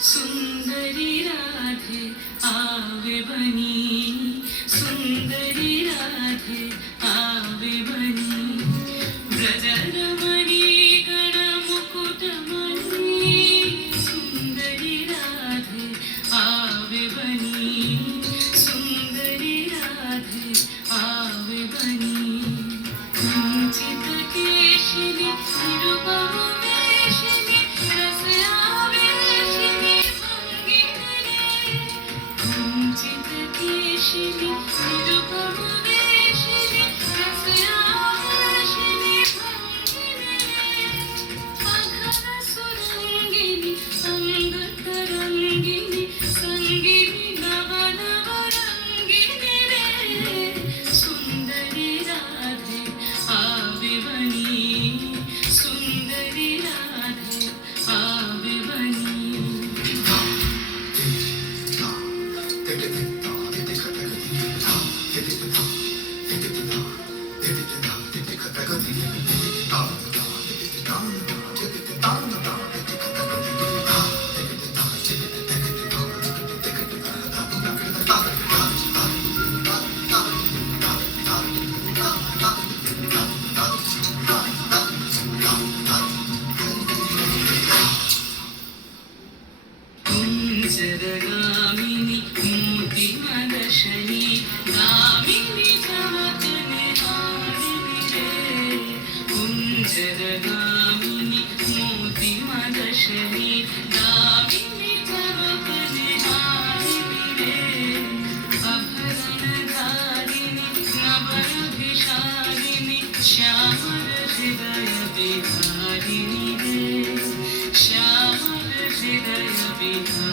सुंदरी राधे आवे बनी, सुंदरी राधे आवे बनी, ब्रजरमणी गणमुकुटमणि, सुंदरी राधे आवे बनी, सुंदरी राधे आवे बनी, कुंचित केशिनी निरुपमेशिनी रस आवेशिनी भंगिनी, कुंचित केशिनी निरुपमेशिनी रस आवेशिनी भंगिनी, अघन सुरंगिनी अंग तरंगिनी संगिनी नव नव रंगिनी रे, सुंदरी राधे आवे बनी, सुंदरी राधे आवे बनी. कुंजरगामिनी मोतिमदशनी गामिनी जगन्निहारिणी रे, कुंजरगामिनी मोतिमदशनी गामिनी जगन्निहारिणी रे, अभरणधारिणी नवरभिशालिनी श्यामल हृदय विहारिणी रे, श्यामल हृदय विहारिणी.